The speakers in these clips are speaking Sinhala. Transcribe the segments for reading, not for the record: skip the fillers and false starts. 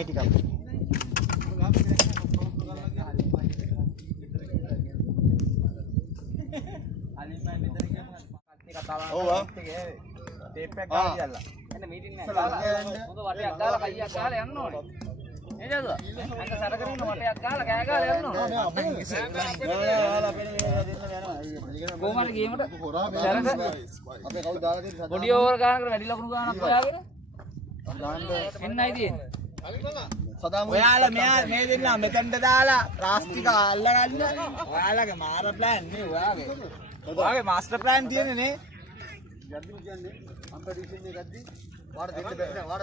මේ ටිකක්. ඔව් ටේප් එකක් ගාලා තියලා. එන්න මීටින් එක ගාලා හොඳ වටයක් ගාලා කයියක් ගාලා යන්න ඕනේ. නේද? අන්න සර කරගෙන වටයක් ගාලා කෑ ගාලා යන්න ඕනේ. කොහමද ගේමට? අපේ කවුද දාලා තියෙන්නේ? බොඩි ඕවර් ගානකට වැඩි ලකුණු ගානක් හොයාගෙන. එන්නයි තියෙන්නේ. ඔයාලා මේ දෙන්න මෙතනට දාලා රාස්තික අල්ලගන්න. ඔයාලගේ මාර ප්ලෑන් නේ ඔයාගේ. ඔයාගේ මාස්ටර් ප්ලෑන් තියෙන්නේ නේ. යද්දි කියන්නේ කම්පිටිෂන් එකක්දී වාට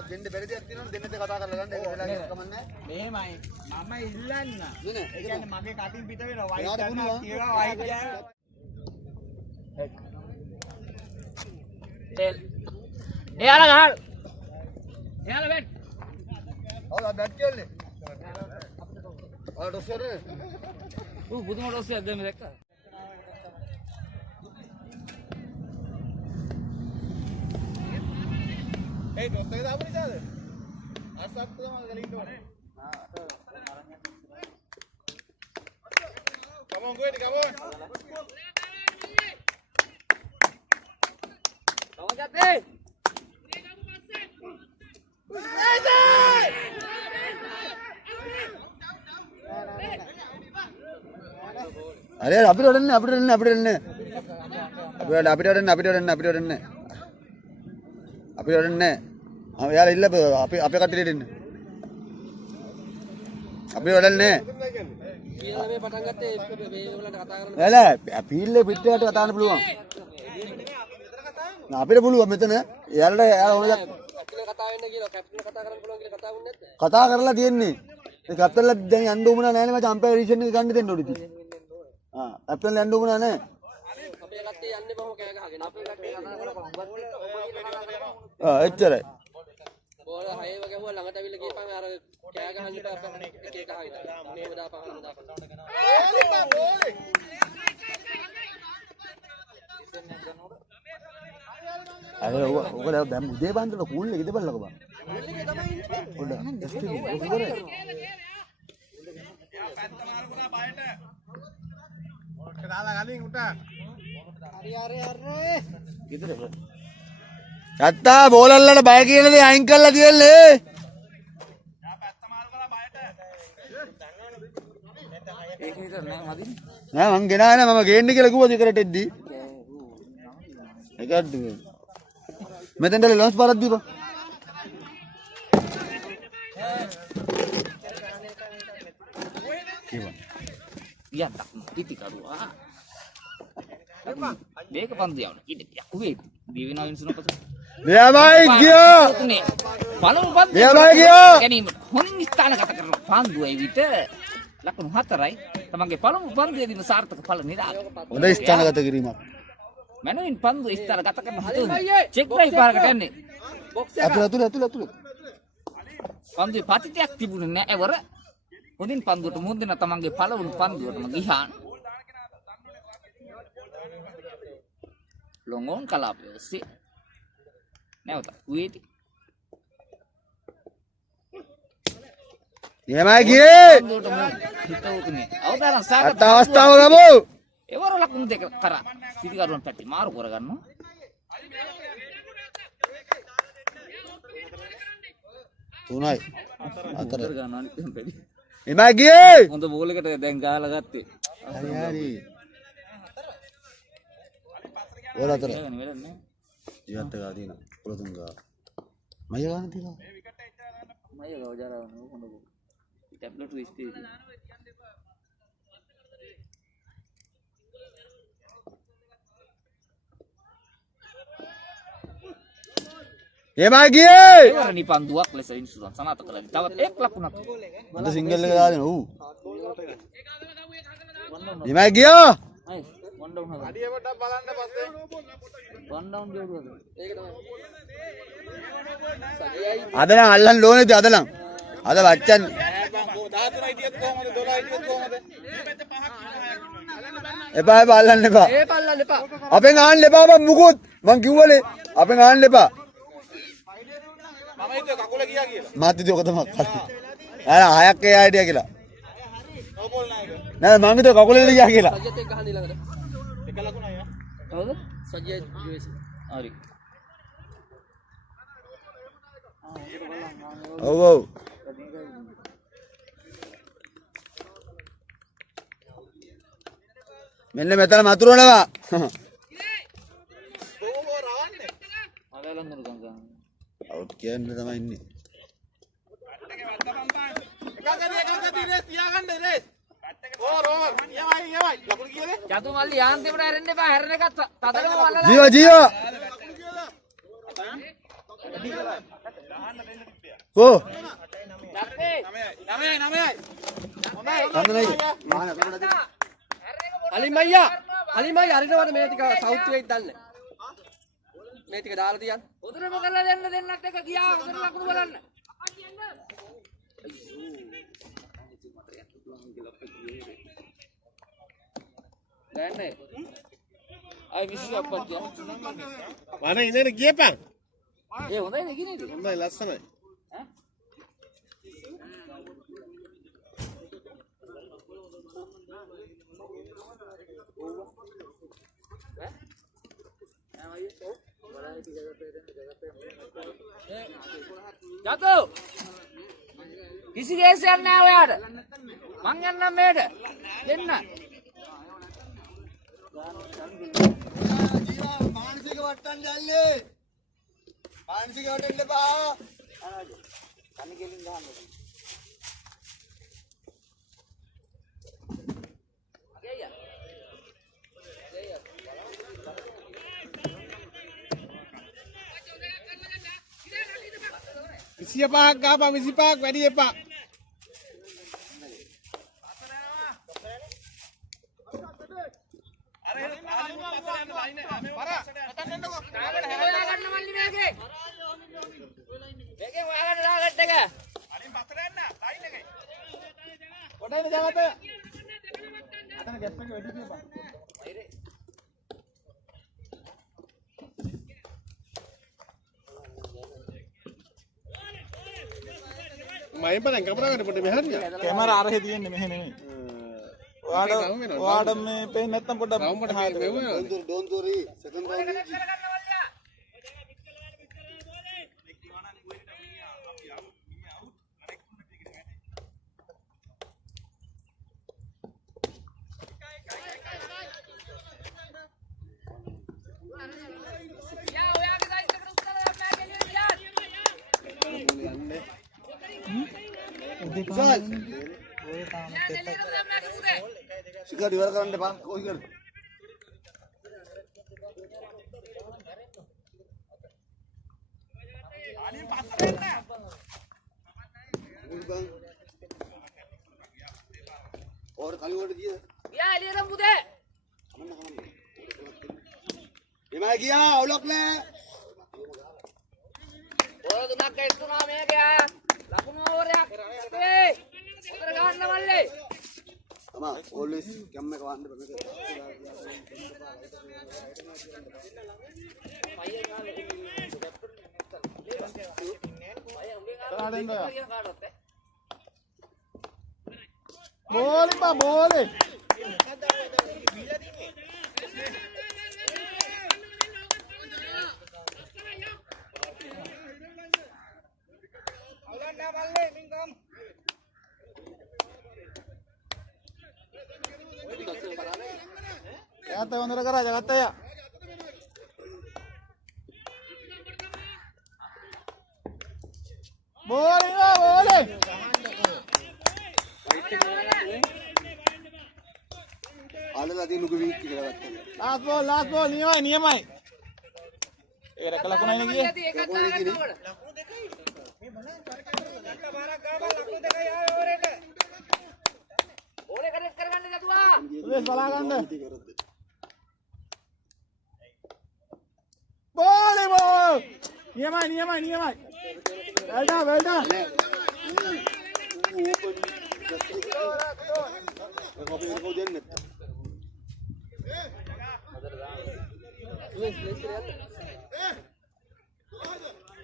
දෙන්න බැරි දෙයක් තියෙනවනේ දෙන්නත් කතා කරලා ගන්න ඒක වෙලා කමන්නේ. මෙහෙමයි. මම ඉල්ලන්න. ඒ කියන්නේ මගේ කටින් පිට වෙනවා වයිට් ගන්නවා කියලා වයිට් ගන්නවා. තෙල්. එයාලා ගහන්න. එයාලා බැට්. ඔයා බැට් කියන්නේ. ඔයා ඩොස් කරන්නේ. බුදුම ඩොස් එකක් දෙන්න දැක්කා. ඒ ඩොස් එක දාපු නිසාද? අස්සක් තමයි ගලින්න ඕනේ. Come on, go ahead, come on. Come on, Jati. अरे अभी उड़ने हम यार इल्ल අපේ කට්ටියට එන්න අපි උඩන්නේ පීල් මේ පටන් ගත්තේ මේ වලට කතා කරන්න නෑ පීල් පිටේට කතා කරන්න පුළුවන් අපිට පුළුවන් මෙතන එයාලට ඕන දා කතා වෙන්න කියලා කැප්ටන් කතා කරන්න පුළුවන් කියලා කතා වුනේ නැත්නම් කතා කරලා තියෙන්නේ ඒ කැප්ටන්ලා දැන් යන්න උමුණා නෑනේ මචං අම්පයර් රිෂන් එක ගන්න දෙන්න ඕනේ ඉතින් කැප්ටන්ලා යන්න උමුණා නෑ අපේ කට්ටිය යන්නේ බොහොම කෑ ගහගෙන අපේ කට්ටිය කතා කරලා එච්චරයි බෝල 6 වගේ හුවා ළඟට අවිල්ල ගිහපන් අර කෑ ගහන්න ඉපා එක එක ගහගෙන මේව දාපන් බෝලේ අර ඔයගොල්ලෝ දැන් උදේ බන්දල කූල් එකේ ඉඳපල්ලක බං කූල් එකේ තමයි ඉන්නේ පොඩ ටෙස්ට් එකේ ඒක කරේ යා පැත්ත මාරුණා බයට මොකට දාලා ගලින් උට හරි ඉතර ඇත්තා බෝලල්ලට බය කියන දේ අයින් කරලා තියන්නේ යා පැත්ත මාරු කරලා බයට ඒක විතර නෑ මදින් නෑ මං ගෙනාවේ නෑ මම ගේන්න කියලා කිව්වද ඉකරට එද්දි ඒකත් මෙතෙන්ට ලොන්ස් පාරක් දීපන් කිව්වා යා පිටි කරුවා මේක පන්දියවන ඉතින් යකුවේ දිවිනා ඉන්සුන පත මෙයාමයි ගියා පළමු පන්දිය මෙයාමයි ගියා ගැනීම හොඳින් ස්ථානගත කරන පන්දුවේ විත ලකුණු 4යි තමන්ගේ පළමු පන්දියේදීම සාර්ථක ඵල නිරාග හොඳ ස්ථානගත කිරීමක් මනුවින් පන්දු ස්ථානගත කරන හතුන් චෙක් ඩ්‍රයිව් පාරකට යන්නේ අතුල පන්දුවේ පතිතයක් තිබුණේ නැහැ එවර හොඳින් පන්දුවට මුහුණ දෙන තමන්ගේ පළවුණු පන්දුවටම ගිහාන Longon kalapyo si නැවත උවේටි එමයි ගියේ හිතවතුනේ අවදානම් සාගත අවස්ථාව ගමු එවර ලකුණු දෙක කරා පිටිකරුවන් පැටි මාරු කරගන්නවා තුනයි අතර ගන්නවා අනිත් පැටි එමයි ගියේ හොඳ බෝල් එකට දැන් ගහලා ගත්තේ හරි और अतर इवंत का दीना पुरतुंगा मजा गाना थी मजा गाओ जा रहा हूं कोंडो टैबलेट इस्ते ये मागिए ini panduak lesa insuran sanata kala tawat ek lakunak ada single එක දාගෙන ඌ ये मागिए वन डाउन හදන්න අඩිය පොඩ්ඩක් බලන්න පස්සේ වන් ඩවුන් දෙවුවද ඒක තමයි අද නම් අල්ලන්න ඕනේ ඉතින් අද නම් අද වච්චන් 13 හිටියත් කොහමද 12 හිටියත් කොහමද එපා අල්ලන්න එපා ඒක අල්ලන්න එපා අපෙන් ආන්න එපා බං මුකුත් මං කිව්වනේ අපෙන් ආන්න එපා මම හිතුවේ කකුල ගියා කියලා මාත් ඉතින් ඔක තමයි 6ක් ඒ අයිඩියා කියලා. නෑ මං හිතුවා කකුලේ ගියා කියලා. සජිත් එක්ක ගහන්න ඊළඟට. එක ලකුණයි යා. කවුද? සජිත් ජීවේසි. හරි. ඔව් ඔව්. මෙන්න මෙතන මතුරුනවා. අගලන් ගන්න ගන්න. අවුට් කියන්නේ තමයි ඉන්නේ. චතු මල්ලි යාන්තිමට හැරෙන්න එපා. හැරෙන එක තදටම වල්ලලා. ජීව කො අලින් අයියා අරිනවද මේ ටික සවුත් එකේ දාන්න. මේ ටික දාලා තියන්න. උදේම කරලා දෙන්න දෙන්නත් එක ගියා. උදේ ලකුණු බලන්න. දැන්නේ. අය විශ්වාසපත් ගියා. වනේ ඉඳගෙන ගියපන්. ඒ හොඳයි නේ කිනේ. හොඳයි ලස්සනයි. චතු කිසි කේසයක් නැහැ ඔයාට. මං යන්නම් මේට. දෙන්න. මානසික වට්ටම් දැල්ලේ. මානසික වටෙන්න එපා. කන්න කෙලින් ගහන්න. විසිය පහක් ගහපන් 25ක් වැඩි එපා. මයින් බලන් කැමරා ගන්න පොඩ්ඩක් මෙහාට ගියා. කැමරා අරහෙ තියෙන්නේ මෙහෙ නෙමෙයි. ඔයාට මේ පේන්නේ නැත්තම් පොඩ්ඩක් don't worry second round is शिखर इवर करන්න එපා කොයි කර और खाली वोट दिए ගියා එළියට පුතේ. එමා ගියා අවුලක් නෑ ඕන තුනක් එක්තුනා මේක ආ. ලකුණු ඕවරයක්. ඒ උතර ගන්න මල්ලේ. අමා always කැම් එක වහන්න බෑ බෝලි බා බෝලි Jagata hondera kara jagata ya bole ba bole ආලලා තියෙන ලුක වීක් කියලා ගත්තා last ball නියමයි ඒ රැක ලකුණයි නේ ගියේ ඒකත් ගන්න ඕන. ඕනේ කනෙක්ට් කරගන්න දතුවා. සුරේෂ් බලා ගන්න බෝලි බෝල් නියමයි well done කොපි කරපො දෙන්න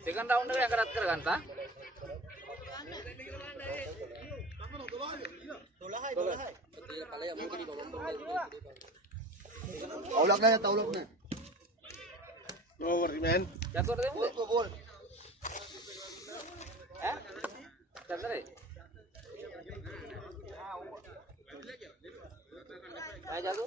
සෙකන්ඩ් රවුන්ඩ් එක කරත් කරගන්න තා. අවුලක් නැහැ තවුලක් නැහැ. No worry, man. යතොට දෙමුද? බෝල්. ඈ? චන්දරේ. ආ ජාදු.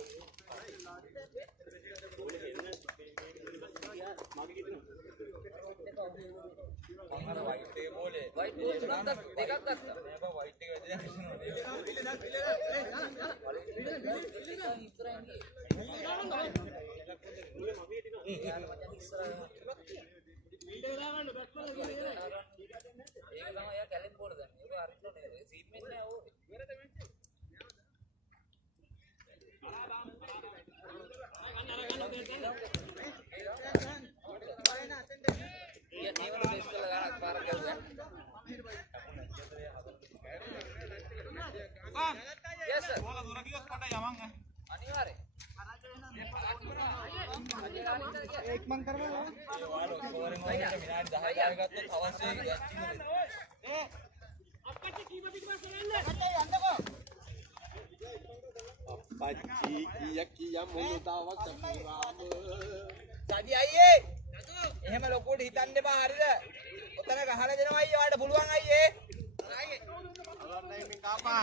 white ball තුනක් දෙකක් ගත්තා. white එක yes sir. අනිවාර්යෙන්. एक मन करवा लो. අපච්චි කිය මොනදාවක් තපුවාම. සඩි අයියේ. එහෙම ලොකුවට හිතන්න එපා හරිද? ඔතන ගහලා දෙනවා අයියේ ඔයාලට පුළුවන් අයියේ. Alright, min kapa.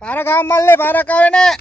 Para kamal para kawin eh.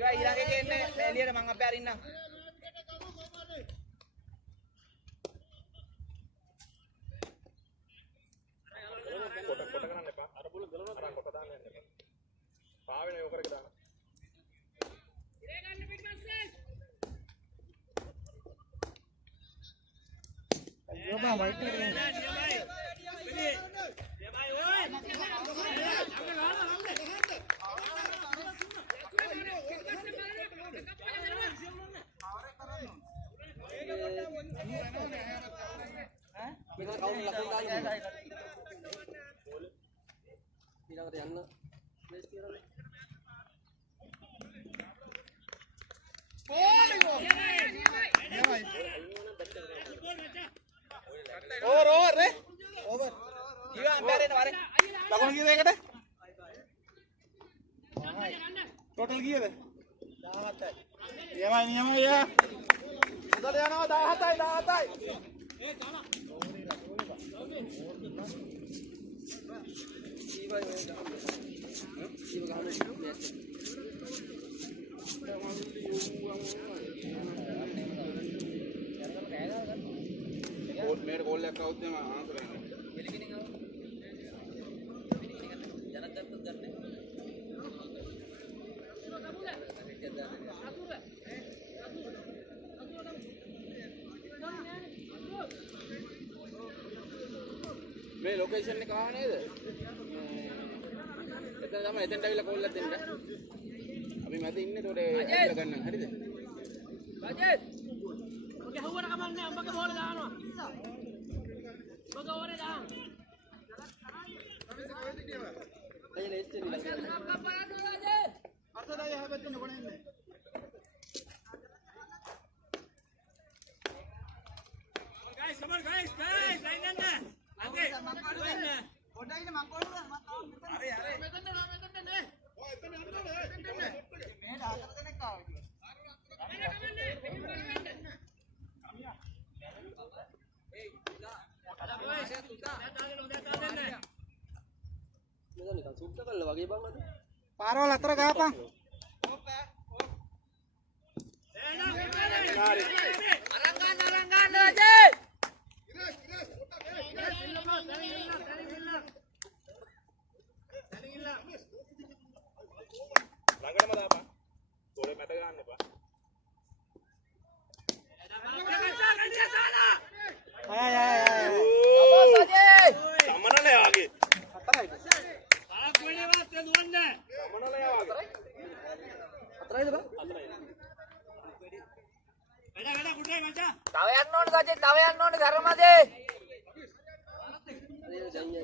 Iwa ඊළඟ එකේ එන්නේ එළියට මං අපේ අරින්නම්. කොට කරන්න එපා. අර බුල ගලනවා අර කොට දාන්න යන්න එපා. පාවෙන යෝ කරක දාන්න. ඉරේ ගන්න පිටපස්සේ. අයියෝ බා වයිට් එකට යන්න. ඕවර් නේ ඕවර්. ඊවා අම්පයර් එන වරේ. ලකුණු කීයද ඒකට ටෝටල් කීයද 17යි නියමයි යා උඩට යනවා 17යි මේකට කෝල් එකක් આવුත් එම ආන්සර් කරන්න. මේ ලොකේෂන් එක ආව නේද? එතන තමයි එතෙන්ට ඇවිල්ලා කෝල් එකක් දෙන්න. අපි මැද ඉන්නේ ඒකට ඇවිල්ලා ගන්න. හරිද? රජත් ඔගේ හුවර කමන්නේ අම්බගේ බෝල දානවා. ඔබගේ ඕරේ දාන්න. අයියලා එස්ටේ නිලා. අතදයි හැබැයි කොනේ ඉන්නේ. guys come on guys line ගන්න. අගේ වෙන්න. පොඩ්ඩක් ඉන්න මං කොල්ලුවා මං තාම මෙතන. හරි මෙතන නේ. ඔය එතන යන්න ඕනේ. මේ 4 දෙනෙක් ආවා ඉතින්. නිකන් සුද්ධ කළා වගේ බං අද. පාරවල් අතර ගහපන්. අරන් ගන්න රජේ. ළඟටම දාපන්. ගෝලේ මැද ගන්න එපා. සමනලේ වගේ. අතරයිද බං? තව යන්න ඕනේ සජිත් තව යන්න ඕනේ ධර්මදේ. අයියෝ දයියයි.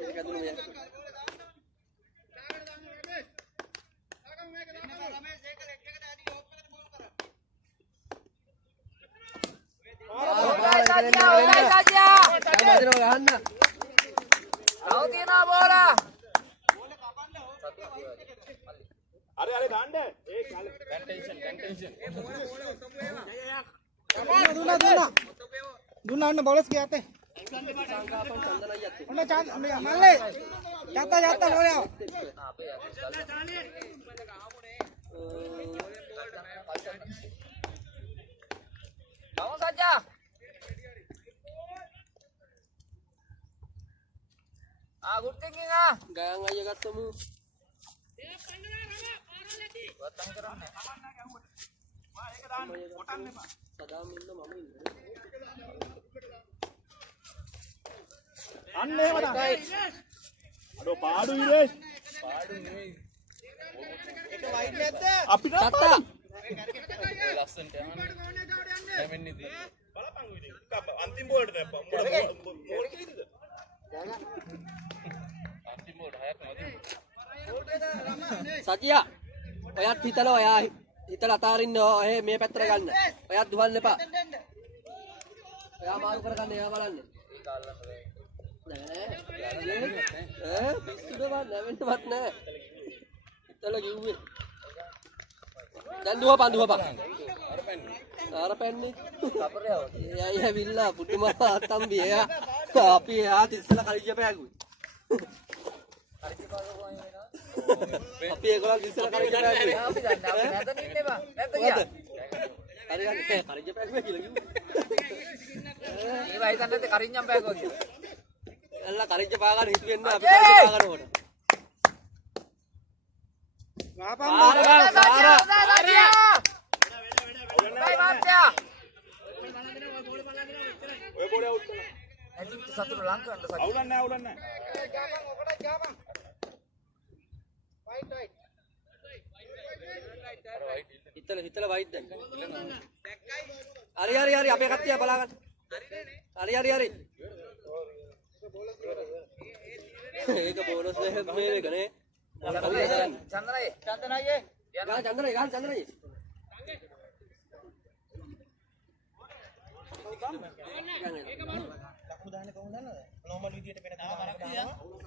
ඒක දුන්නු මෙයා. අර ගන්න. ඒ ටෙන්ෂන්. දුන්නා අන්න බෝලස් ගියාතේ. ඔන්න චාන් මල්ලේ. යත්තා බෝලේ ආව. Vamos saja. Good thinking ah. Gayan අයියා ගත්තමු. වත්තම් කරන්නේ. සදාම් ඉන්න මම ඉන්නේ. අන්න එහෙම තමයි. අඩෝ පාඩු විරේෂ්. පාඩු නෙවෙයි. ඒක වයිඩ් නැද්ද? අපිට තාත්තා ලස්සනට යන්නේ. දෙමින්නේ දී. බලපන් විදිහ. අන්තිම බෝලට නැප්පා. මොකද කිලිද? අන්තිම බෝලට හයක් නැවති. සජියා ඔයත් හිතලා ඔයා හිතලා අතාරින්න ඔය මේ පැත්තට ගන්න. ඔයත් දුවන්න එපා. ඔයා මාරු කරගන්න එයා බලන්න. ඒක අල්ලන්න බෑ. නෑ පිස්සුද වත් නැවෙන්නවත් නෑ. හිතලා කිව්වේ. දැන් දුවපන්. අර පැන්නේ. කපරේ ආවා. එයා ඇවිල්ලා පුදුමා තම්බි එයා අපි එයා ඉස්සලා කලිජ පෑගුවේ. අපි ඒගොල්ලන් ඉස්සලා කලිජ පෑගුවේ. අපි දන්නේ අපි නැතන ඉන්නේ බං. නැත ගියා. හරි ගන්න කලිජ පෑගුවේ කියලා කිව්වේ. ඒවා හිතන්නේ කරින්ජම් බෑගෝ කියලා. එල්ල කලිජ පා ගන්න හිතුවෙන්න අපි කලිජ පා ගන්න ඕන. ඔය බෝලේ අවුට් කරනවා. සතුට ලං කරන්න සතුට. අවුලක් නැහැ. හිතලා වයිඩ් දැන්. හරි අපේ කට්ටිය බලා ගන්න. හරි. ඒක බෝනස් මේක නේ. චන්දනයි. ගන්න චන්දනයි. ලකුණු දාන්නේ කොහොමද දන්නවද? නෝමල් විදියට වෙන දානවා.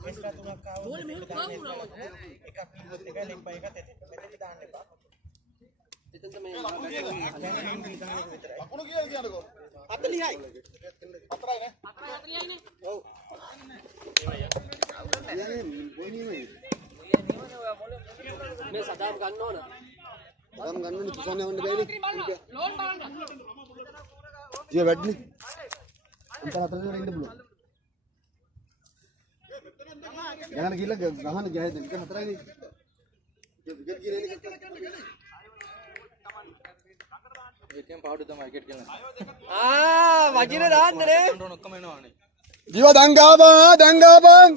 එක්ස්ට්‍රා 3ක් ආවොත් එකක් කිව්වොත් එකයි ලෙග් බයි එකත් එතෙන්. මෙතෙන් දාන්න එපා. එතනද මේ ලකුණු කීයද කියන්නකෝ? 40යි. 4යි නේ? 40යි නේ. ඔව්. මේ සදාම් ගන්න ඕන. සදාම් ගන්න ඕනේ තුසන්න යවන්න බෑනේ. ලෝන් බලන්න. ජී වැඩනේ. අන්ත හතරේ ඉන්න පුළුවන්. ගහන කියලා ගහන ජයද එක හතරයිනේ. විකට් කියලා එන්නේ. ඒකෙන් පාඩු තමයි විකට් කියලා. වජිර දාන්න නේ. ඔක්කොම එනවානේ. ජීව දංගාපන් දංගාපන්.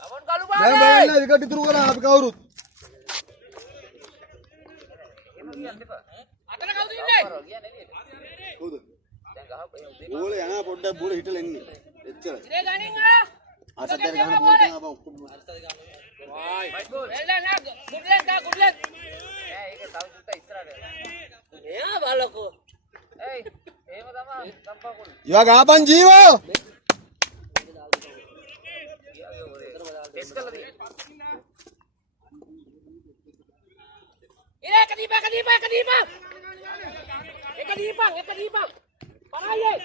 ලවුන් කළු පාරේ. දැන් බලන්න විකට් ඉතුරු කරා අපි කවුරුත්. අතන කවුද ඉන්නේ? කවුද? බෝලේ යනවා පොඩ්ඩක් බෝලේ හිටලා එන්නේ. එච්චරයි. ඉරේ ගනින් ආ. අසතර ගන්න බෝලේ යනවා ඔක්කොම. වයි. වෙල්ලා නා ගුඩ්ලෙක් දා ගුඩ්ලෙක්. ඒක තව සුට්ට ඉස්සරහට. එයා බලකෝ. ඒයි එහෙම තමයි සම්පාකුල්. ජීව ගහපන් ජීව. ටෙස්ට් කරලා දී. ඉරේ කදීපා. එක දීපන්. පරායේ.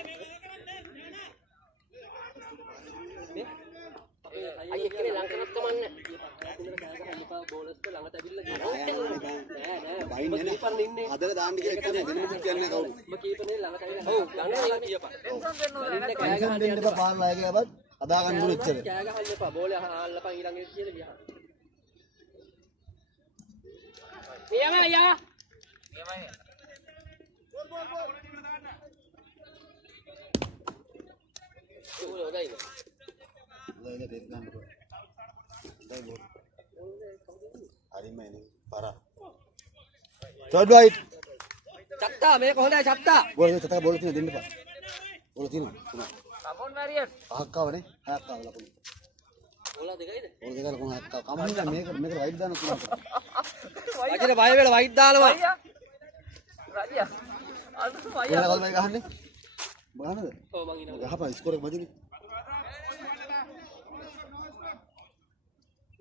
අයියේ කෙනේ ලං කරත් කමන්නේ. බෝලර්ස්ට ළඟට ඇවිල්ලා ගියා. නෑ. කීපර් ඉන්නේ. අදලා දාන්න කියලා එක්කනේ දෙන්නෙත් කියන්නේ කවුරු. ඔබ කීපර්නේ ළඟට ඇවිල්ලා. ඔව් ගන්න කියපන්. ටෙන්ෂන් දෙන්න ඕනේ නැහැ. ටෙන්ෂන් දෙන්න එපා පාරලා යගියවත් අදා ගන්න ඕනේ එච්චර. කෑ ගහන්න එපා. බෝලේ අල්ලපන් ඊළඟට කියලා ගියා. එයාම අයියා. ඔයගොල්ලෝ ලයින දෙන්න ගන්න බෑ. දැන් බෝල්. හරිමයිනේ. පාරා. third white. චත්තා මේක හොඳයි චත්තා. බෝල් එක තක බෝල් තියෙන දෙන්න එපා. බෝල් තියෙනවා. තුනක්. කමොන් වැරියට්. පහක් ආවනේ. හයක් ආව ලකුණු. බෝලා දෙකයිද? බෝල් දෙක ලකුණු හයක් ආව. කමන්න මේක වයිට් දාන්න පුළුවන්. වජිර බය වෙලා වයිට් දානවා. රාජියා. අද එයා අයියා. කවුද මේ ගහන්නේ? බලන්නද? ඔව් මං ඉනවා. ගහපන් ස්කෝර් එක මදිනේ.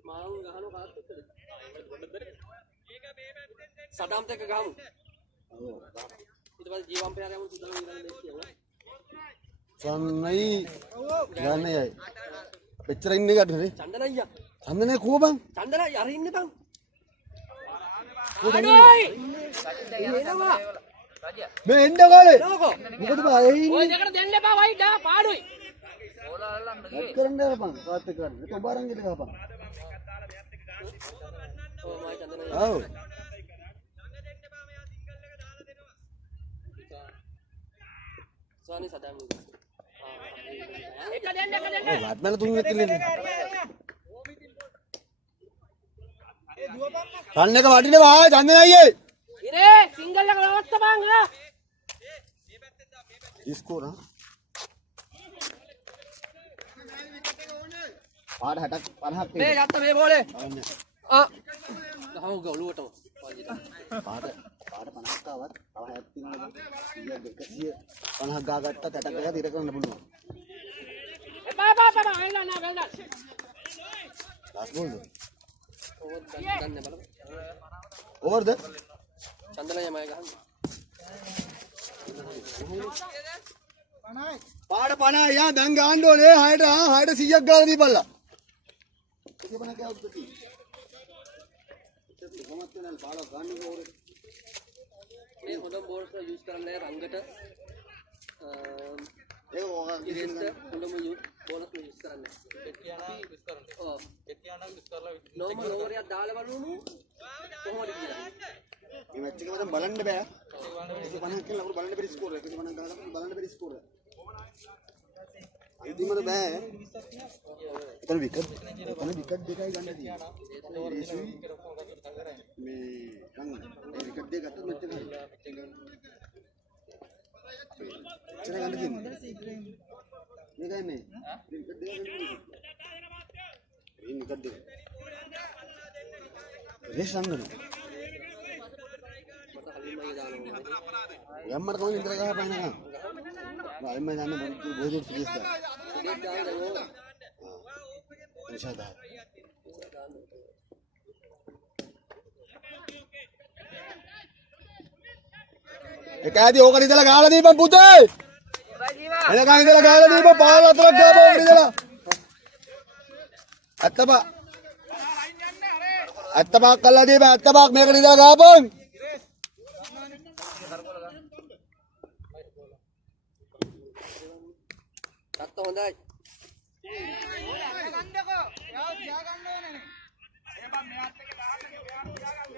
මාරු ගහනවා කාත් එක්කද? සදාම්ත් එක්ක ගහමු. ඔව්. ඊට පස්සේ ජීවම්පයාර යමු සුදා ඊළඟ මේස් කියනවා. සන්නයි ගන්නයයි. පෙච්චර ඉන්නේ කඩනේ. චන්දන අයියා. සම්දනේ කෝබන්. චන්දන අර ඉන්න බං. අඩෝයි. මේ එන්න ගාලේ. නෝකෝ. මොකද බා ඒ ඔය ඉන්නේ. දෙකට දෙන්න එපා වයිඩ් ආ පාඩුයි. බෝලා අල්ලන්න ගියේ. කරන්න යපන්. කාත් එක්ක කරන්න. ඒක ඔබ අරන් ගිහලා ගහපන්. ඔව් මයි චන්දන ඔව්. සෝනි සදාම්. එක දෙන්න. ඔව් වත්මල තුන්වෙනි කිල්ලේ. රන් එක වටිනවා ආ චන්දන අයියේ. ඉරේ සිංගල් එක නවත්තපන් ආ. ස්කෝර ආ. පාඩ 60ක් 50ක් මේ යත්ත මේ බෝලේ. බලන්න. ආ. ගහමු ගොළුවටම. වජිර. පාඩ 50ක් ආවත් තව 60ක් තියෙනවා. 150ක් ගාගත්තත් 60ක් ගාලා ඉර කරන්න පුළුවන්. එපා වෙල්ලා නා වෙල්ලා. ලාස්ට් බෝල්ද? ඕවර් ගන්න බලමු. ඕවර්ද? චන්දන යමයි ගහන්න. පාඩ 50 යා දැන් ගන්න ඕනේ 6ට 100ක් ගාලා දීපල්ලා. 150ක් આવුත් කි. ඒක කොහොමද වෙනල් බාල ගන්න ඕනේ. මේ හොඳම බෝල්ස් යූස් කරන්නේ රංගට. ඒක ඕගන් ඉරේස්ට හොඳම බෝලස් යූස් කරන්නේ. කෙටියානා යූස් කරන්නේ. ඔව්. කෙටියානා යූස් කරලා නෝමල් ඕවර් එකක් දාලා බලමු. කොහොමද කියලා. මේ මැච් එක මම බලන්න බෑ. 150 කියලා අපුරු බලන්න බැරි ස්කෝර් එක. 150 ගහලා බලන්න බැරි ස්කෝර් එක. අන්තිමට බෑ. එතන විකට් දෙකයි ගන්න තියෙනවා. මේ ගන්න. ඒ විකට් දෙක ගත්තොත් මැච් එක හරි. එතන ගන්න තියෙන්නේ. මේකයි මේ. විකට් දෙක ගන්න. මේ විකට් දෙක. රේස් ගන්න. මට හලින් මගේ දානවා. යම්මර තමයි ඉඳලා ගහපයින් නේද? मैं जाने बहुत दूर फ्रीज था अच्छा था क्या दी होगा इधर लगा दी बम पुते इधर कहां इधर लगा दी बम पाल अतर क्या बोल इधर अत्तबा कल्ला दी बम अत्तबा मैं इधर लगा बम සත්ත හොඳයි ගන්නකෝ යා ගියා ගන්න ඕනේ නේ ඒ බං මෙයාත් එක්ක දාන්න මෙයා ගියා ගන්න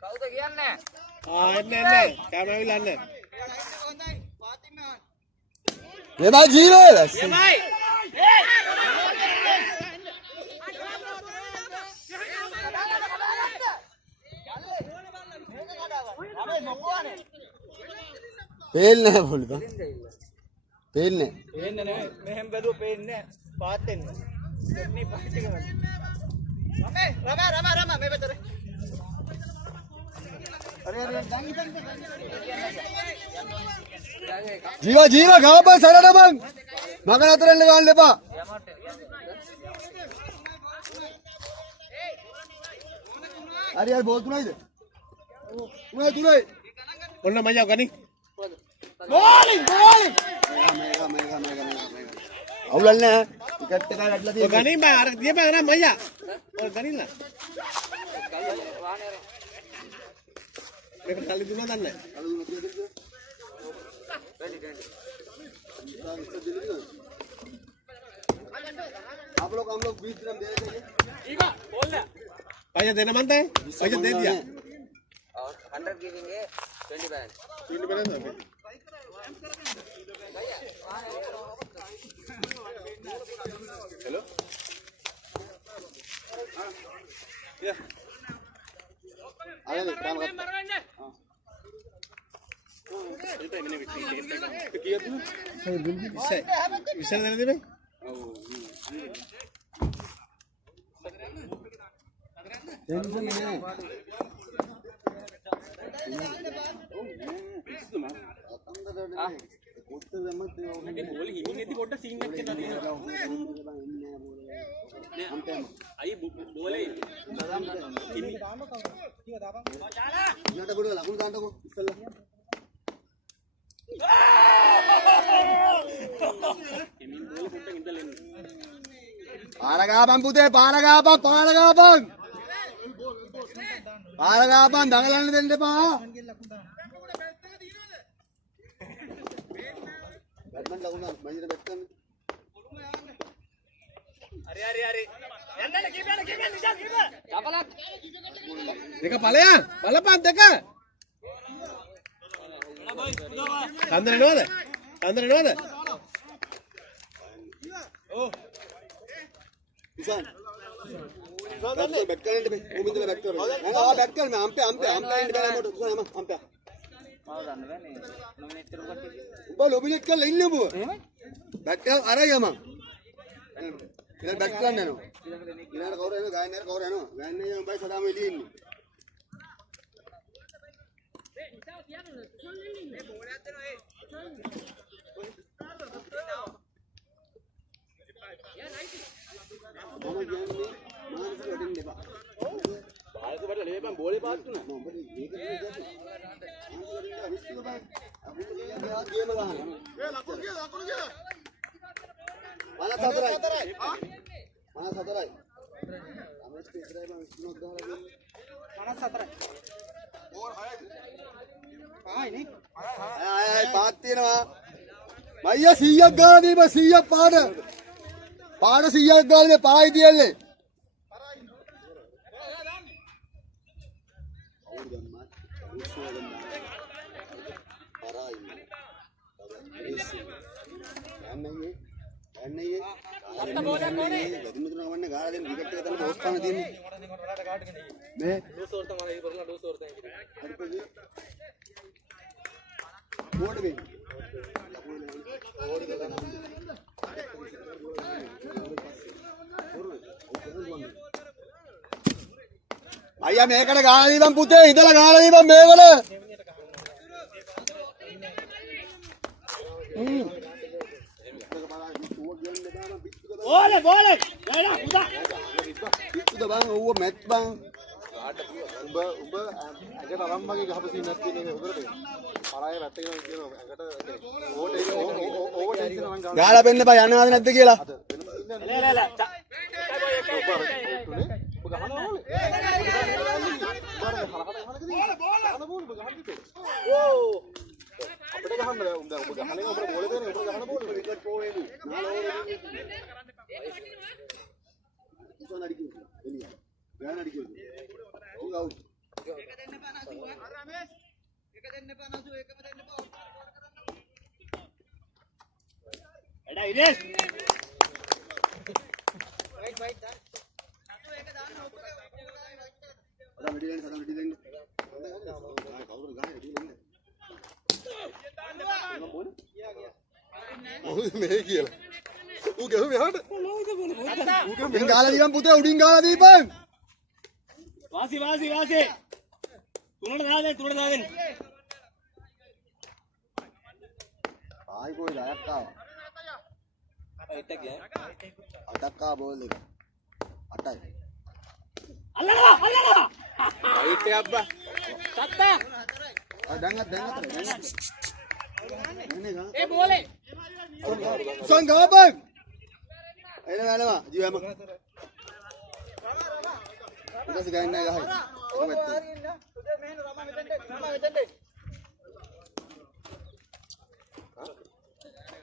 කවුද කියන්නේ එන්නේ කැමවිලා එන්නේ හොඳයි ෆාතිමා ये भाई जीवे යමයි पेल ने बोल बा पेल ने පේන්නේ නෙමෙයි මෙහෙම බැලුව පේන්නේ පාත් වෙන්නේ එන්නේ පාත් එක වල රම මේ පැත්තට जीवा जीवा गाँव पर सरा बंग मगन अतर लगा ले पा अरे यार बोल तू नहीं दे तू नहीं ඔන්න මයියා ගනි bowling bowling mega mega mega mega अवलल ने विकेट का लटला दी ගනි බා අර දිය බා නෑ මයියා ඔය ගනින්න මේක කල්ලි දුන්නා දන්නේ आप लोग हम लोग 20 रन दे रहे थे පයියා දෙන්න මන්තේ පයියා දේ දියා 100 giving a 20 balance तीन बैलेंस हो गए हेलो या आया नहीं काम कर किया तू विषय देने दे भाई टेंशन नहीं है Paragapan putih, paragapan. Paragapan, dangalan din de pa. Batman lagu na, majir Batman. අරි යන්න කීප නිෂාන් කීප කපලක් දෙක ඵලයන් බලපන් දෙක කන්දර නෝද Isan. Bat කරන්න බෑ. උඹින්ද බැට් කරනවා. ආ බැට් කරන්න අම්පේ ඉන්න බෑ මට තුසන අම්පේ. මම දන්න බෑනේ නොමිනේට් කරුවා උඹ ලොබිනෙට් කරලා ඉන්න උඹ. බැට් එක අරයි යම. ඉතින් බැට් කරන්න යනවා. ඊළඟ කවුරු එනවා ගායනයර කවුරු යනවා. ගායනයේ උඹයි සදාම එළියේ ඉන්නේ. මම කියන්නේ මානසික වටින්න එපා. බාලක බඩ ලේපන් බෝලේ පාස් තුන මම මේක දෙයක් මානසික වටින්න විශ්ව බෑ. අපිට කියන්නේ ගේම ගහනවා. ඒ ලකුණු කියලා. 54යි. 54යි. අමස්ත ඉස්සරහම විශ්නුත් ගහලා දෙන්නේ. 54යි ඕවර් 6යි ආයිනේ ආයි පාත් තියෙනවා. මයියා 100ක් ගාලා දීප 100ක් පාඩ 100ක් ගාලා පායි තියන්නේ. අයියා මේකට ගාලා දීපන් පුතේ ඉඳලා ගාලා දීපන් මේවල. බෝල බෝල ගෑලා උදා පිටුද බං ඌව මැච් බං. උඹ ඇඟට අරම්මගේ ගහපු සීනක් තියෙන එක උදේට පරාය වැටගෙන කියනවා ඇඟට ඕවට ටෙන්ෂන් නම් ගන්න. ගාලා පෙන්න බං යන්නවද නැද්ද කියලා. අපිට ගහන්න බෑ උඹ ගහන්නේ අපිට බෝල දෙන්නේ උඹ ගහන බෝල විකට් ප්‍රෝ වේලු. උසන් අඩි කිව්වා. එළිය. ගෑන අඩි කිව්වා. ඔව් අවුට්. එක දෙන්න එපා නසු රමේෂ් එක දෙන්න එපා නසු එකම දෙන්න එපා එඩා ඉරේස් වයිට් වයිට් දාන්න නසු එක දාන්න ඔක්කොම අද මෙඩි දෙන්න සදා මෙඩි දෙන්න. කවුරුද ගහන්නේ මෙඩි දෙන්න. මොකද මේ කියලා. ඌ ගහුව මෙහාට. උඩින් ගාලා දීපන් පුතේ උඩින් ගාලා දීපන්. වාසි තුනට දාගෙන ආයි කොයිද අයක් ආවා. අයිටක් ගියා. අටක් ආ බෝල් එක. 8යි. අල්ලනවා රයිට් එකක් බා. සත්තා දැන් අත. ඒ බෝලේ උසන් ගාපන්. එනවා ජීවම. ඊට ගන්න ගහයි.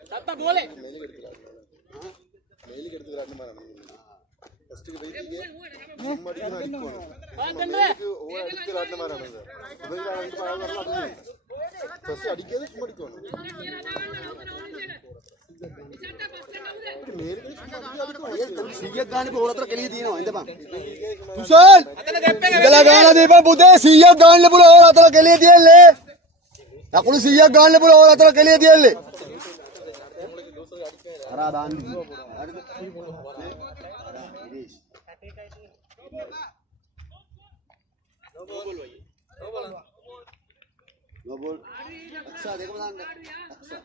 සත්තා බෝලේ මේලි කෙරතු ගන්න මරන්න. ටෙස්ට් එක දෙයියේ මම්මඩි ගන්න අඩිකෝන. පාදන්න ඕවා අඩික ගන්න මරන්න. උදේ ගන්න පාර කරලා අඩියි. ටෙස්ට් අඩිකේද මඩි කෝන. සීයක් ගන්න බෝල අතර කෙලිය තියෙනවා ඉඳපන්. තුෂාල් ඉඳලා ගාලා දීපන් පුතේ 100ක් ගන්න පුළුවන් ඕල අතර කෙලිය තියෙන්නේ. ලකුණු 100ක් ගන්න පුළුවන් ඕල අතර කෙලිය තියෙන්නේ. අරා දාන්න. නෝ බෝල්. අක්ෂා දෙකම දාන්න. අක්ෂා.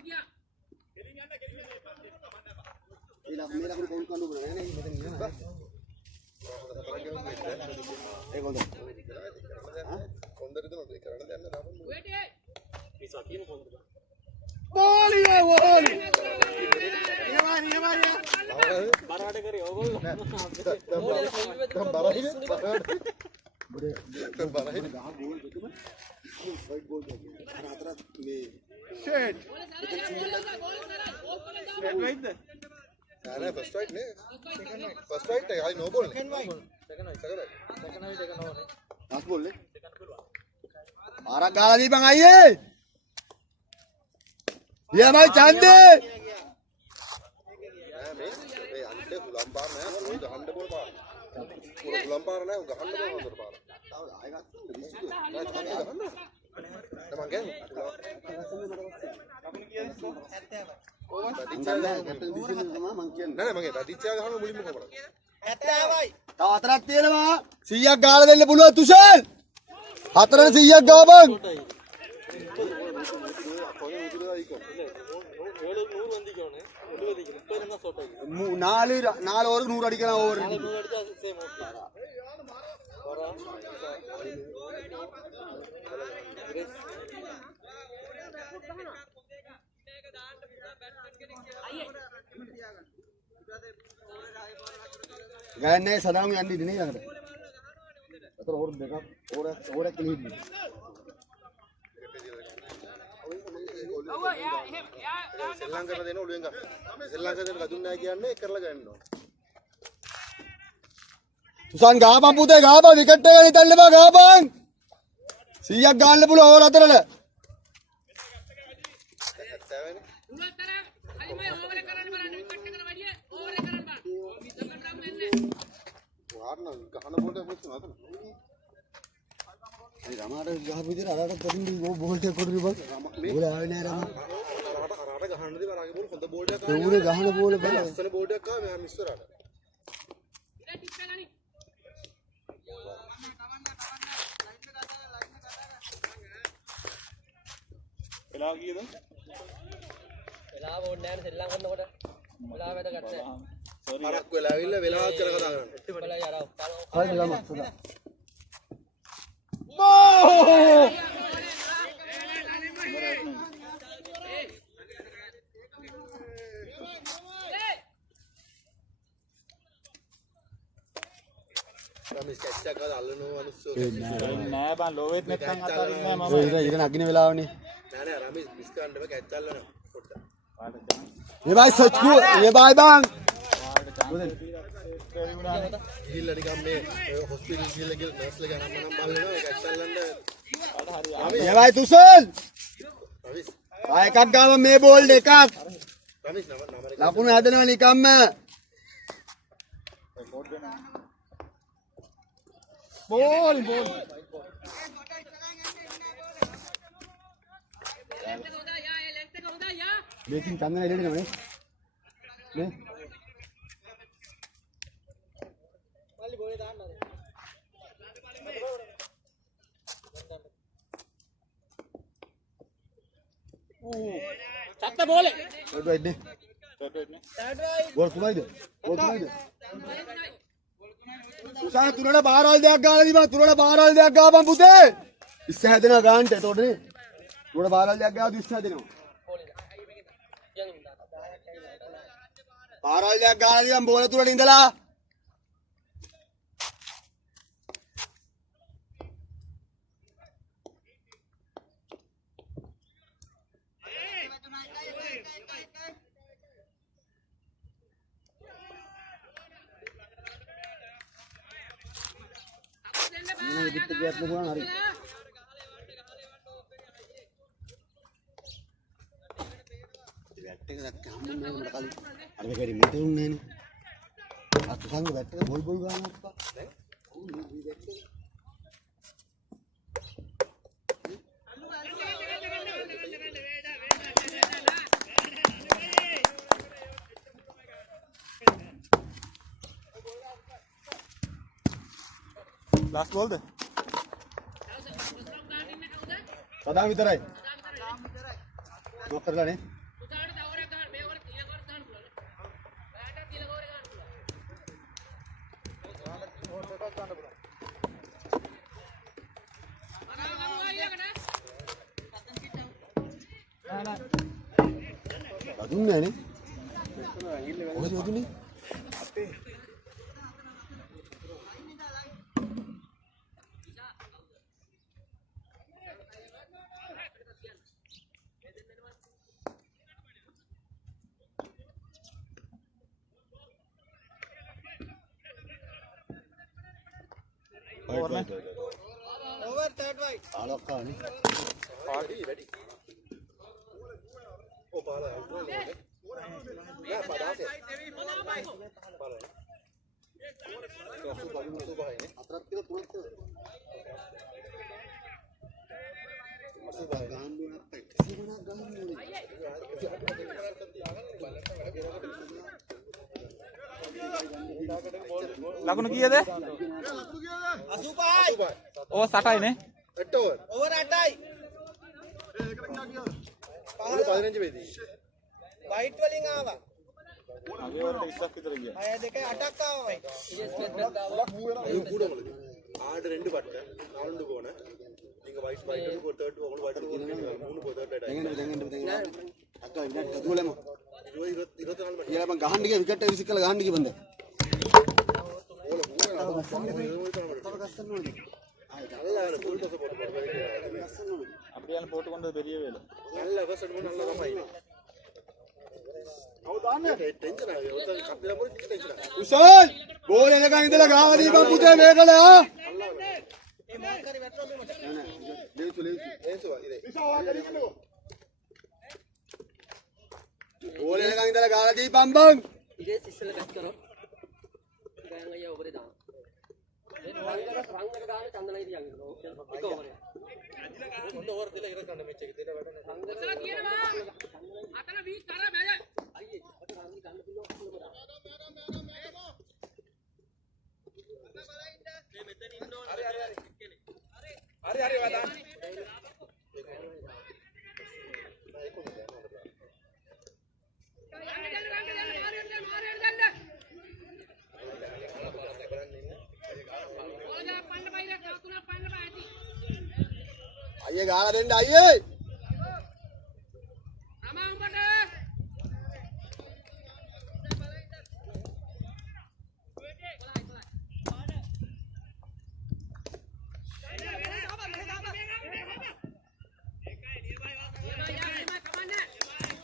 මේලා කරු කවුරු කන්නු බලන්නේ නේ මෙතන ඉන්නවා. ඒ කොන්ද. කොන්දට දෙනවා කරන්න දෙන්න දාපන්. බෝලිය බෝල්. බරාට කරේ ඕගොල්ලෝ බරහිනේ ගහ බෝල් දෙකම වයිට් බෝල් දෙක. අර හතරක් මේ ෂෙට්. රයිට්ද නෑ ෆස්ට් රයිට් නේ. ෆස්ට් රයිට් එක හයි නෝ බෝල් නේ. සෙකන්ඩ් රයිට් එක නෝනේ. ලාස්ට් බෝල් නේ. ආරක් ගාලා දීපන් අයියේ. ඊයමයි ඡන්දේ. මේ අන්ට හුලම් පාර නෑ උන් ගහන්න බෝල් පාර. හුලම් පාර නෑ උන් ගහන්න බෝල් හොඳට පාර. ආයෙ ගන්න. නෑ ගහන්න. තමන් ගන්නේ. නෑ මගේ රදිච්චා ගහන මුලින්ම කොහොමද? 70යි තව හතරක් තියෙනවා 100ක් ගාලා දෙන්න පුළුවන් තුෂාල්. හතරට 100ක් ගාපන්. நாலு ஓவருக்கு 100 அடிக்கலாம் ஓவர். ගන්නේ සදාම් යන්නේ ඉන්නේ නේද? අතර ඕවර් දෙකක් ඕවර් එක කිලි ඉන්නේ. සෙල්ලම් කරන දෙන ඔළුවෙන් ගන්න. සෙල්ලම් කරන දෙන ගදුන් නැහැ කියන්නේ කරලා ගන්නවා. සුසන් ගාපන් පුතේ ගාපන් විකට් එක හිටන්න බා ගාපන්. 100ක් ගන්න පුළුවන් ඕවර් අතරට. වාරණ ගහන බෝල්ට මොකක්ද නතන? ඒ රමාට ගහ විදිහට අරකට තදින් බෝල්ට එක කොටරි බං. බෝල ආවේ නෑ රමා. රාට ගහන්න දේ වරාගේ බෝල් හොඳ බෝල්ඩ් එකක් ඒ උනේ ගහන බෝල බල. ලස්සන බෝල්ඩ් එකක් ආවා මෙහා මිස්තරාට. වෙලාව ඕනේ නැහැ ශ්‍රී ලංකන් කරනකොට වෙලාව වැඩ ගන්න පරක් වෙලා ඇවිල්ලා වෙලාවක් කියලා කතා කරන්නේ. බලලා යාර හරි ගම සදා. රමේෂ් කැච් එකක් අල්ලනවා අනුස්සෝ. නෑ බං ලෝවෙත් නැත්තම් අතාරින්නේ නෑ ඔය ඉර නගින වෙලාවනේ. නෑ නෑ රමේෂ් මිස් කරන්න බෑ කැච් අල්ලනවා. පොඩ්ඩක්. මේ බයි සච් කු මේ බයි බං. ගිහිල්ලා නිකන් මේ හොස්පිටල් ගිහිල්ලා නර්ස්ලා ගන්න නම් බලනවා කැච් අල්ලන්න. මේ බයි තුසල්. රමේෂ් ආ එකක් ගාව මේ බෝල් එකක්. රමේෂ් නම ලකුණු හැදෙනවා නිකම්ම. Ball ball. මේකින් කන්න එළියට නේ. නේ. මල්ලි බෝලේ දාන්න අර සත්ත බෝලේ ඔය දෙන්නේ. බෝල් තුනයිද? බෝල් තුනයිද? උසාන තුනට බාරවල් දෙයක් ගාලා දීපන්. තුනට බාරවල් දෙයක් ගාපන් පුතේ. ඉස්ස හැදෙනවා ගාන්ට. එතකොටනේ. තුනට බාරවල් දෙයක් ගාව ඉස්ස හැදෙනවා. බාරවල් දෙයක් ගාලා දීපන් බෝල තුනට ඉඳලා. ini gitu biar pulang hari. बैठे का काम में मेरे कल अरे मेरे मीटर नहीं नहीं आज तो संग बैठे का बोल गाना आपका लास्ट बॉल दे सदा भीतर आहे डॉक्टरला ने अजून नाही अजून over third right आलो का नहीं පාඩි වැඩි. ඔව් පාලා නෑ පාඩාසේ. පාලා. සුබහයිනේ. අතරක් කියලා තුනක් මසුබා ගහන්න උනත් කිසිමක් ගහන්න ඕනේ ලකුණු කීයද 85. ඕවර් 8යි නේ 8 over. ඕවර් 8යි පාල 15 වෙදී. වයිට් වලින් ආවා අගේ වලට 20ක් විතර ගියා 6 2 8ක් ආවා වයිට් அது கூட உங்களுக்கு ஆடு ரெண்டு பட்டை 4 போன நீங்க வைஸ் வைட் ஒரு 3rd போகணும் வைட் 3 போய் 3rd දෙංගෙන් අක්කා විනාඩි කතුලම 24 பட்டை ඊළඟ ගහන්න ගිය විකට් එක විසිකලා ගහන්න ගිය බන්ද நல்லா ஃபுல் டாஸ் போட்டு அப்படியே போட்டு கொண்டு பெரிய வேலை நல்ல ஃபர்ஸ்ட் மூணு நல்ல தான் பையன் அவ தானே டென்ஷன் ஆகுது ஒருத்தர் கப்பில போய் டென்ஷன் ஆகுது උසල් බෝල් එනකන් ඉඳලා ගාව දීපන් පුතේ මේකල ඒ මාකරි වැටලා දුන්නට ලේසු ஏசுவா இதே බෝල් එනකන් ඉඳලා ගාලා දීපන් බං ඉතින් ඉස්සෙල්ල බැට් කරොත් ගයන් අයියා ඔබරේ දාන්න ඒ රංගක ගාන චන්දනයි තියන් ඉන්නවා එක ඕවරේ හොඳ ඕවර් දෙලා ඉර ගන්න මැච් එකේ දෙලා වැඩ නැහැ කියනවා අතන වීක් කරා මැද අයියේ අත රංගි ගන්න පුළුවන් හරි වදා අයියේ ගාලා දෙන්න අයියේ.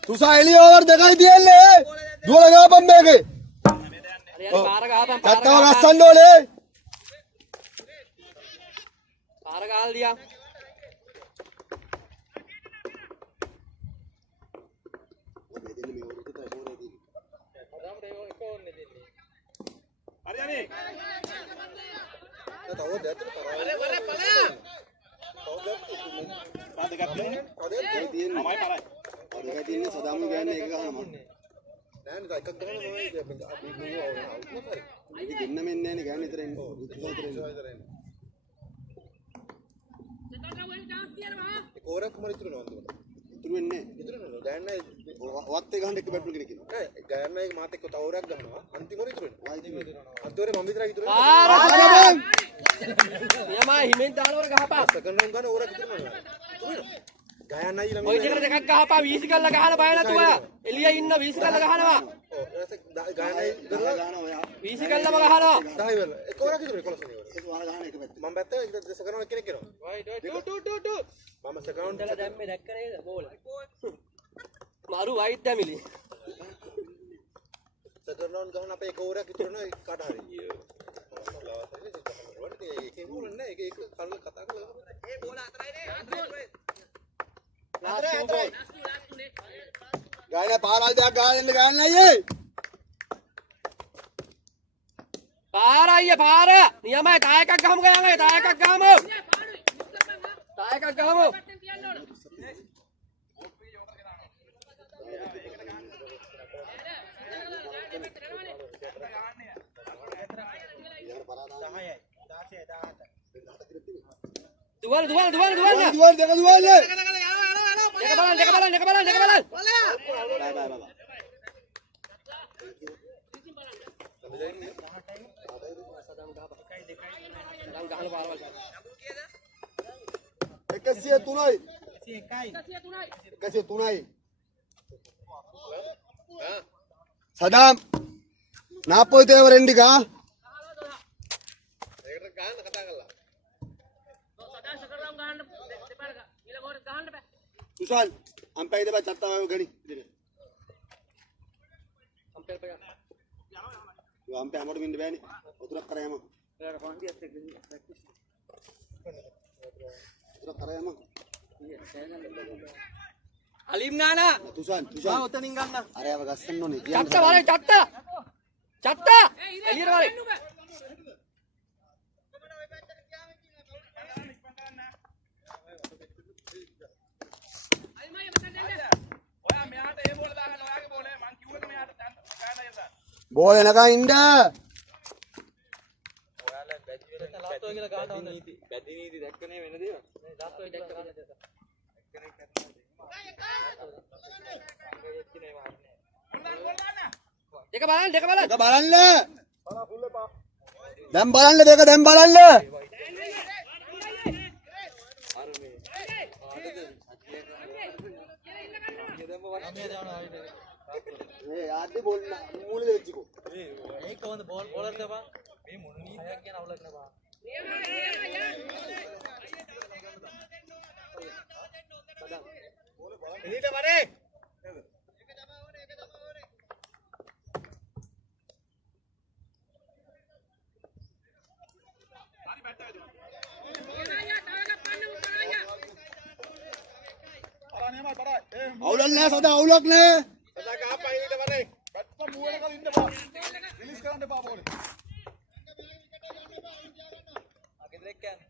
තුසා එළිය ඕවර් දෙකයි තියෙන්නේ. දුවලා ගාපම් මේකේ. පාර ගහපන් චත්තව ගස්සන්න ඕනේ. පාර ගහලා දියා සදාම ගෑනේ එක ගහනවා. නෑ නේද එකක් ගහනවා මම මේක දෙන්න මෙන්නේ නෑනේ ගෑනේ විතර එන්නේ. ඒක ඕරක් කුමාර ඉතුරු නෝ අන්තිමට. ඉතුරු වෙන්නේ ඉතුරු නෝ ගෑනයි ඔවත් එක ගහන්න එක බැට්ලු කෙනෙක් ඉන්නවා. නෑ ගෑනයි මාත් එක්ක තව ඕරක් ගහනවා අන්තිමට ඉතුරු වෙනවා. අන්තිමට මම විතරයි ඉතුරු පාර වෙන්නේ. නියමයි හිමෙන් දානවර ගහපන් සෙකන්ඩ් රවුන්ඩ් ගන්න ඕරක් ඉතුරු වෙනවා. ගෑනයි ළඟ ඔය දෙකට දෙකක් ගහපන් වීසි කරලා ගහන බය නැතුව එළිය ඉන්න වීසි කරලා ගහනවා ඔව් ඊට ගෑනයි ඉඳලා ගහනවා ඔයා. වීසි කරලාම ගහනවා 10 වෙල එක ඕරක් ඉතුරු 11 වෙනි ඒක වහලා ගහන එක පැත්ත. මම පැත්තේ සෙකන්ඩ් රවුන්ඩ් කෙනෙක් එනවා. මම සෙකන්ඩ් රවුන්ඩ් දැම්මේ දැක්ක නේද බෝල මාරු වයිට් දැමිලි සෙකන්ඩ් රවුන්ඩ් ගහන අපේ එක ඕරක් ඉතුරු වෙනවා ඒක කාට හරි. ඒකේ බෝල නෑ ඒක කල්ල කතා කරලා ඒ බෝල අතරයිනේ ගායනා පාරල් දෙයක් ගහලා දෙන්න ගන්න අයියේ. පාර අයිය පාර නියමයි තාය එකක් ගහමු ගෑනේ තාය එකක් ගහමු තාය එකක් ගහමු දුවල දුවල් දෙක දුවල්. දෙක බලන්න බය බය බය. ගහන පාරවල් 103යි. 103යි. සදාම් නාපොයිතේ වරෙන්ඩිකා. ඒකට ගහන්න කතා කරලා තුෂාල් අම්පයි දෙපා චත්තව ගනි. අම්පේ අමඩ මින්න බෑනේ. උතුරක් කරයම. උතුරක් කරයම. අලිම් නානා තුෂාල් ඔතනින් ගන්න අරයව ගස්සන්න ඕනේ. චත්ත වරේ චත්ත එළියට වරේ බෝල එනකන් ඉන්න. බැදි නීති දැක්කනේ වෙන දේවල් ලාස්ට් ඔය දැක්ක ගන්න දෙක බලන්න දෙක බලන්න. දැන් බලන්න දෙක දැන් බලන්න. ඒ ආදී බෝල් මූලෙ වෙච්චිකෝ. ඒක කොහොමද බෝලර් දෙපා මේ මොන නීතියක් ගැන අවුලක් නෑ බා එළියට වරේ අවුලක් නෑ සදා අවුලක් නෑ. සදා ගහපන් එළියට වරේ පැත්ත මූලකල ඉන්න බා රිලීස් කරන්න එපා බෝලේ අගෙදරක් යන්නේ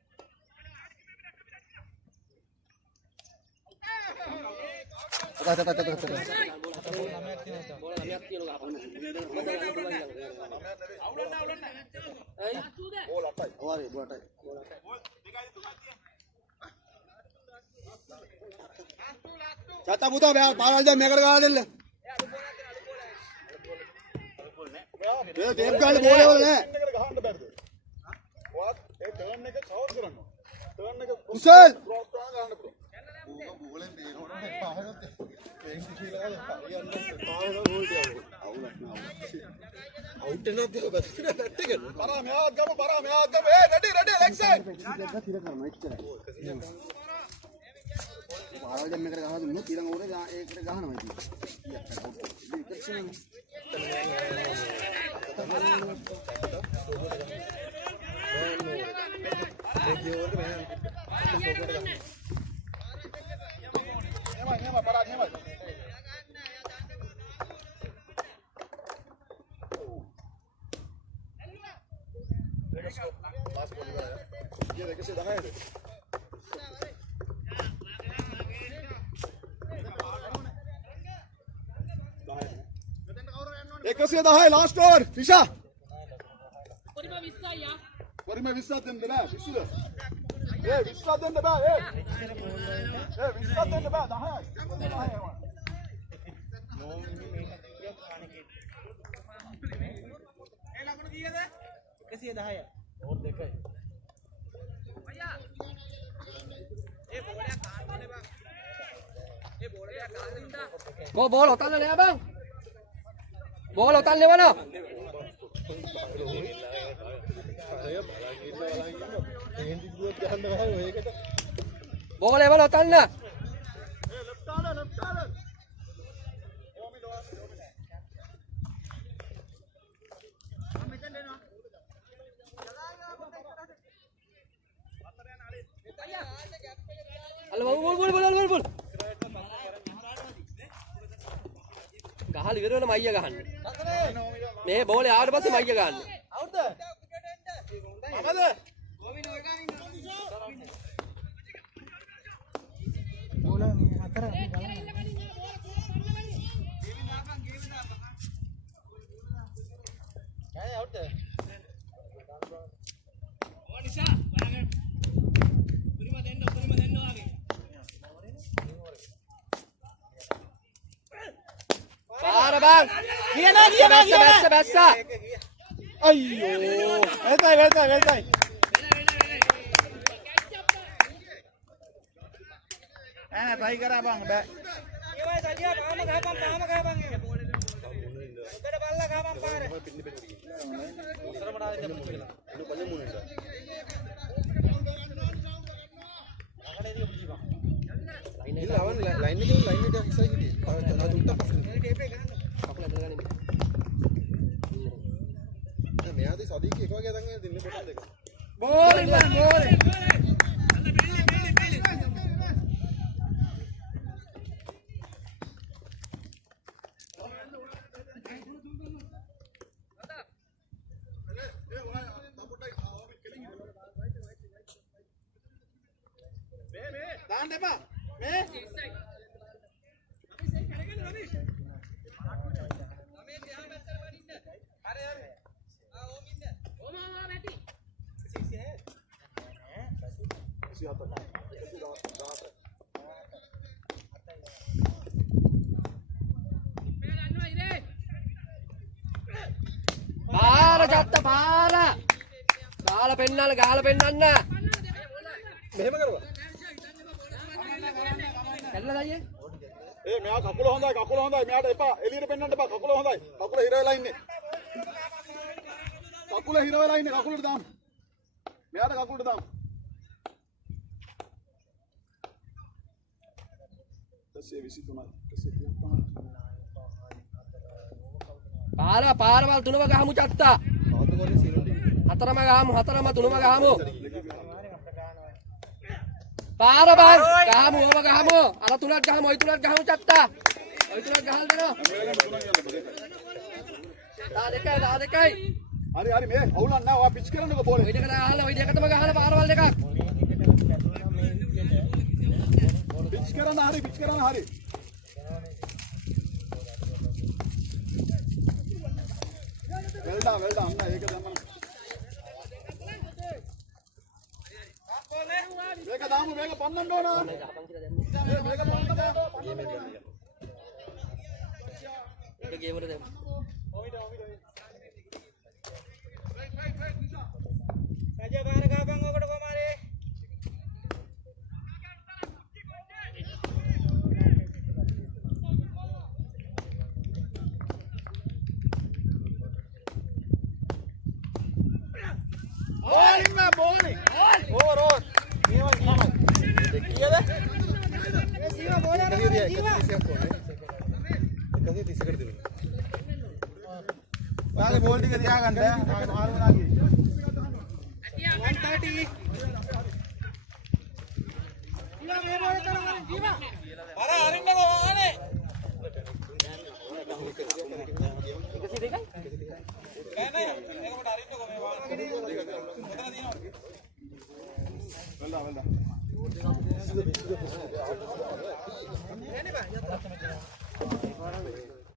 Chata puta be पागल जा मेकर गा देले ये देव गाल बोले बोले ගහන්න බැරිද ඔයත් ඒ ටර්න් එක කවර් කරනවා කුසල් බෝලෙන් බේරවන්න පාහනොත් පේන්ටි කියලා හරියන්නේ පාහන ගෝල් ටික අවුට් එනොත් ඒක බැට් එක පරා මෙයාත් ගම ඒ රෙඩි ලෙග් සයිඩ් තිර කරනවා එච්චරයි පාරවල් දැන් මේකට ගහලා දුන්නොත් ඊළඟ ඕරේ ඒකට ගහනවා ඉතින් එකසිය 10 ලාස්ට් ඕවර් ෆිෂා පරිම 20ක් දෙන්න බෑ 20ද 20ක් දෙන්න බෑ 20ක් දෙන්න බෑ 10 Go ball hotan nè bang. Ball hotan nè mana? Ball level hotan nè. Bol. ගහලා ඉවර වෙන මයිය ගහන්න. මේ බෝලේ ආවට පස්සේ මයිය ගන්න. අවුරුද? මමද? බෝල හතර. කෑ අවුරුද? ඕනිසා බලන්න. පුරිම දෙන්න වගේ. Para bang. Biasa. අයියෝ වෙල්තයි try කරා බං බෑ ඒවයි සල්ලියා පාම ගහපන් උඩට බල්ලා ගහපන් පාර ලයින් එක ඉස්සරහ ගියේ මෙයාදී සදීකි එක වගේ අදන් දෙන්නේ පොඩක් දෙක බෝල් දාන්න එපා මේ පාර ගාලා පෙන්නන්න මෙහෙම කරුවා කැල්ල ගියේ මෙයා කකුල හොඳයි මෙයාට එපා එළියට පෙන්නන්න එපා කකුල හොඳයි කකුල හිර වෙලා ඉන්නේ කකුලට දාන්න මෙයාට කකුලට දාන්න දැසේ 23 පාරවල් තුනම ගහමු චත්තා හතරම තුනම ගහමු පාර බං ගහමු අර තුනක් ගහමු ඔය තුනක් ගහමු චත්තා ඔය තුනක් ගහලා දෙනවා දා දෙකයි හරි මේ අවුලක් නැහැ ඔයා පිච් කරන්නකෝ බෝලේ ඔය දෙකට අහලා ඔය දෙකටම ගහලා පාරවල් දෙකක් පිච් කරන්න හරි වෙල්ඩා අන්න ඒක දැම්මම මේක දාමු මේක පන්නන්න ඕන මේක පන්නන්න ඒක ගේමර දෙමු රජා බාර ගහපන් ඔකට කොමාරේ බෝල් ටික තියාගන්න. මාරු වුණා කියේ. 130. Ini, Pak.